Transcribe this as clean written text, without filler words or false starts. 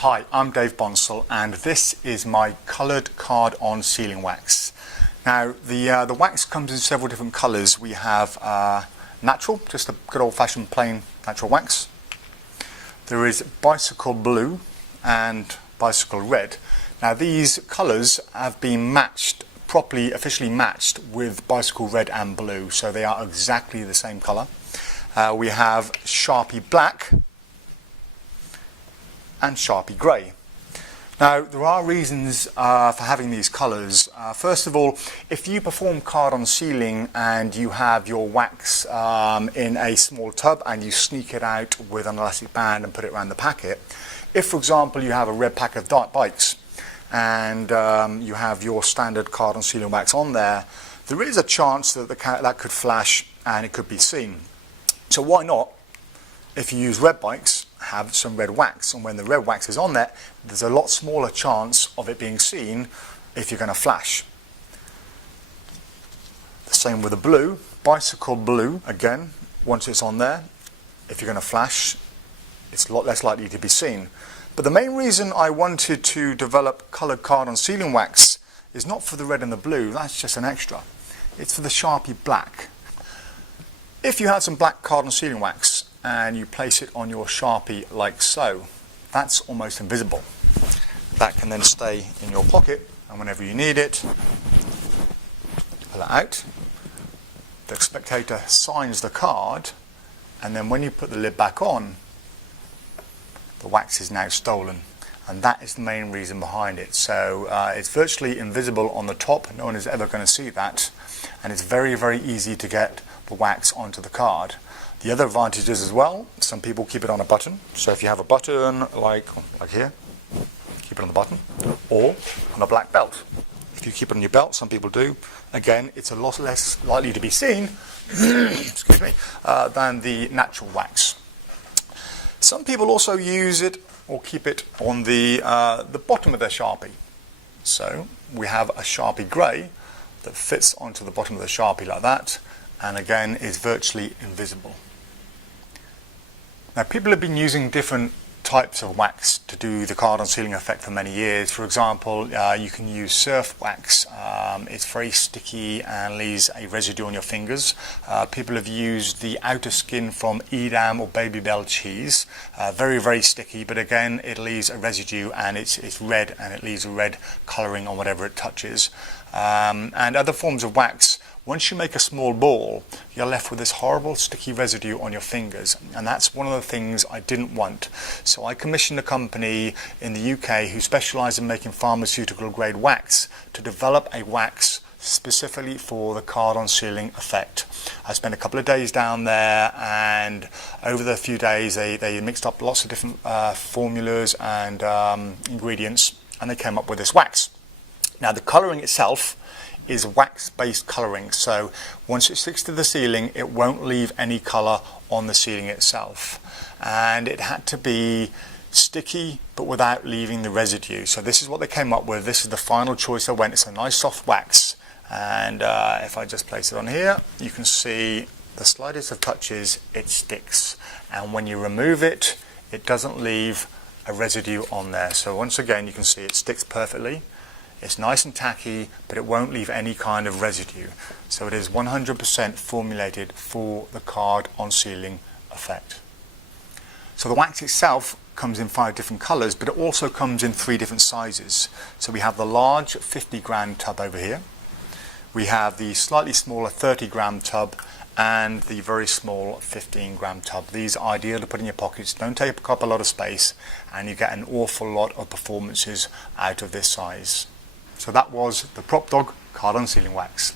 Hi, I'm Dave Bonsall and this is my coloured card on sealing wax. Now the wax comes in several different colours. We have natural, just a good old-fashioned plain natural wax. There is bicycle blue and bicycle red. Now these colours have been matched, properly officially matched with bicycle red and blue, so they are exactly the same colour. We have Sharpie black and Sharpie grey. Now there are reasons for having these colours. First of all, if you perform card on sealing and you have your wax in a small tub and you sneak it out with an elastic band and put it around the packet, if for example you have a red pack of dirt bikes and you have your standard card on sealing wax on there, there is a chance that that could flash and it could be seen. So why not, if you use red bikes, have some red wax, and when the red wax is on there, there's a lot smaller chance of it being seen if you're going to flash. The same with the blue, bicycle blue, again, once it's on there, if you're going to flash, it's a lot less likely to be seen. But the main reason I wanted to develop coloured card on sealing wax is not for the red and the blue, that's just an extra. It's for the Sharpie black. If you have some black card on sealing wax and you place it on your Sharpie like so, that's almost invisible. That can then stay in your pocket, and whenever you need it, pull it out. The spectator signs the card, and then when you put the lid back on, the wax is now stolen. And that is the main reason behind it. So it's virtually invisible on the top, no one is ever going to see that, and it's very, very easy to get the wax onto the card. The other advantages as well, some people keep it on a button. So if you have a button like here, keep it on the button, or on a black belt. If you keep it on your belt, some people do, again, it's a lot less likely to be seen excuse me, than the natural wax. Some people also use it or keep it on the bottom of their Sharpie. So we have a Sharpie grey that fits onto the bottom of the Sharpie like that, and again is virtually invisible. Now people have been using different types of wax to do the card on sealing effect for many years. For example, you can use surf wax. It's very sticky and leaves a residue on your fingers. People have used the outer skin from Edam or Babybel cheese. Very, very sticky, but again it leaves a residue and it's red, and it leaves a red colouring on whatever it touches. And other forms of wax, once you make a small ball, you're left with this horrible sticky residue on your fingers, and that's one of the things I didn't want. So I commissioned a company in the UK who specialise in making pharmaceutical grade wax to develop a wax specifically for the card on sealing effect. I spent a couple of days down there, and over the few days they mixed up lots of different formulas and ingredients, and they came up with this wax. Now the colouring itself is wax-based colouring, so once it sticks to the sealing it won't leave any colour on the sealing itself, and it had to be sticky but without leaving the residue. So this is what they came up with. This is the final choice I went. It's a nice soft wax, and if I just place it on here, you can see the slightest of touches it sticks, and when you remove it, it doesn't leave a residue on there. So once again you can see it sticks perfectly. It's nice and tacky, but it won't leave any kind of residue. So it is 100% formulated for the card on sealing effect. So the wax itself comes in 5 different colours, but it also comes in 3 different sizes. So we have the large 50-gram tub over here. We have the slightly smaller 30-gram tub and the very small 15-gram tub. These are ideal to put in your pockets, don't take up a lot of space, and you get an awful lot of performances out of this size. So that was the PropDog card on sealing wax.